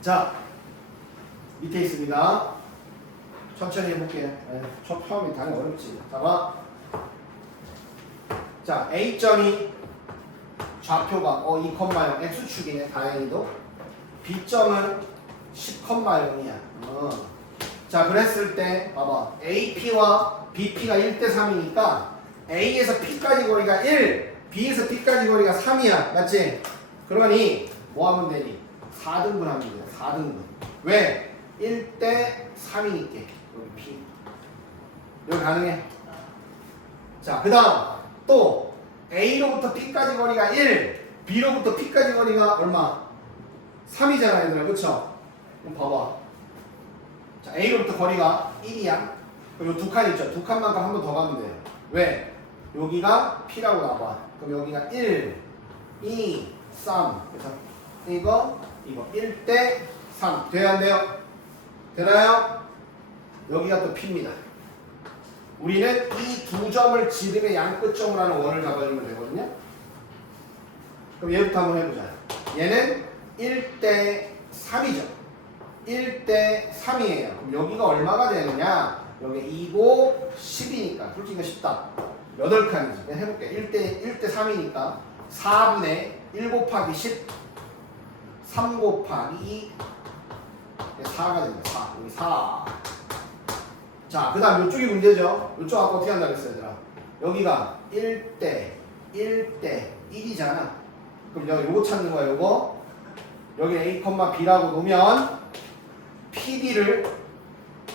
자, 밑에 있습니다. 천천히 해볼게요. 첫 처음이 당연히 어렵지. 자, 봐. 자, A점이 좌표가 2,0 X축이네. 다행히도. B점은 10,0이야. 자, 그랬을 때 봐봐. AP와 BP가 1대 3이니까 A에서 P까지 거리가 1, B에서 P까지 거리가 3이야. 맞지? 그러니 뭐 하면 되니? 4등분 하면 돼. 4등분. 왜? 1대 3이니까. 여기 P. 여기 가능해? 자, 그 다음 또 A로부터 P까지 거리가 1, B로부터 P까지 거리가 얼마? 3이잖아 얘들아. 그쵸? 그럼 봐봐. 자, A로부터 거리가 1이야. 그럼 요 두 칸 있죠? 두 칸만큼 한 번 더 가면 돼요. 왜? 여기가 P라고 나와. 그럼 여기가 1, 2, 3. 그래서 이거 1대 3. 돼요, 안 돼요? 되나요? 여기가 또 P입니다. 우리는 이 두 점을 지름의 양 끝점으로 하는 원을 잡아주면 되거든요. 그럼 얘부터 한번 해보자. 얘는 1대 3이죠. 1대 3이에요. 그럼 여기가 얼마가 되느냐? 여기 2고 10이니까 솔직히 쉽다. 8칸이지. 내가 해볼게. 1대 3이니까 4분의 1 곱하기 10, 3 곱하기 2, 4가 됩니다. 4. 여기 4. 자, 그 다음 이쪽이 문제죠. 이쪽 아까 어떻게 한다고 했어요, 얘들아? 여기가 1대 1이잖아. 그럼 여기 요거 찾는 거야, 요거. 여기 A, B라고 놓으면 PB를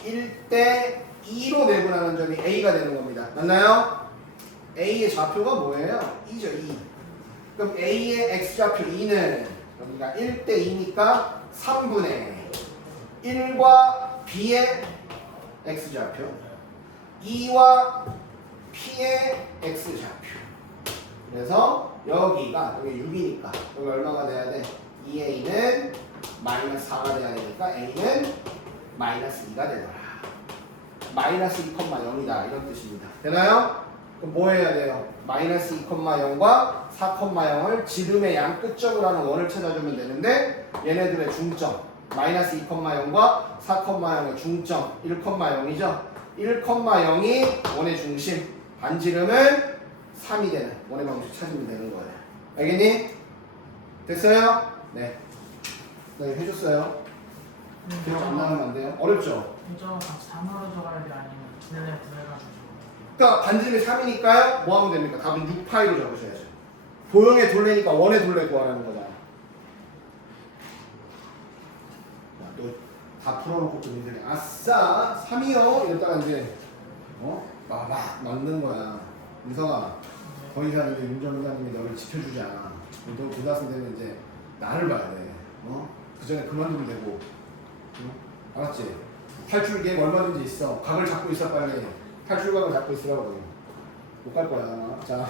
1대 2로 내분하는 점이 A가 되는 겁니다. 맞나요? A의 좌표가 뭐예요? 2죠, 2. 그럼 A의 X좌표 2는 여기가 1대 2니까 3분의 1과 B의 X좌표 2와 P의 X좌표. 그래서 여기 6이니까 여기 얼마가 돼야 돼? 2A는 마이너스 4가 돼야 되니까 A는 마이너스 2가 되더라. 마이너스 2,0이다 이런 뜻입니다. 되나요? 그럼 뭐 해야 돼요? 마이너스 2,0과 4,0을 지름의 양 끝점으로 하는 원을 찾아주면 되는데 얘네들의 중점 마이너스 2,0과 4,0의 중점 1,0이죠? 1,0이 원의 중심 반지름은 3이 되는 원의 방식 찾으면 되는 거예요. 알겠니? 됐어요? 네. 나 이거 해줬어요. 기억 안 나면 안 돼요? 어렵죠? 이거 같이 단어로 적어야 돼 아니면 둘레 구해가지고 그러니까 반지름이 3이니까요. 뭐 하면 됩니까? 답은 6파이로 적으셔야죠. 도형의 둘레니까 원의 둘레 구하라는 거잖아. 너 다 풀어놓고 좀 인생에 아싸 3이요 이랬다가 이제 막 만든 거야. 민성아 더 이상 이제 윤정장님이 너를 지켜주지 않아. 너 고등학생 되면 이제 나를 봐야 돼. 그 전에 그만두면 되고. 알았지? 탈출 게임 얼마든지 있어. 각을 잡고 있어 빨리. 탈출각을 잡고 있으라고. 못 갈 거야. 자,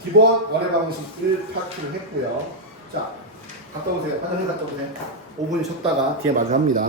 기본 원의 방식 1파트를 했고요. 자, 갔다 오세요. 화장실 갔다 오세요. 5분 쉬었다가 뒤에 마주합니다.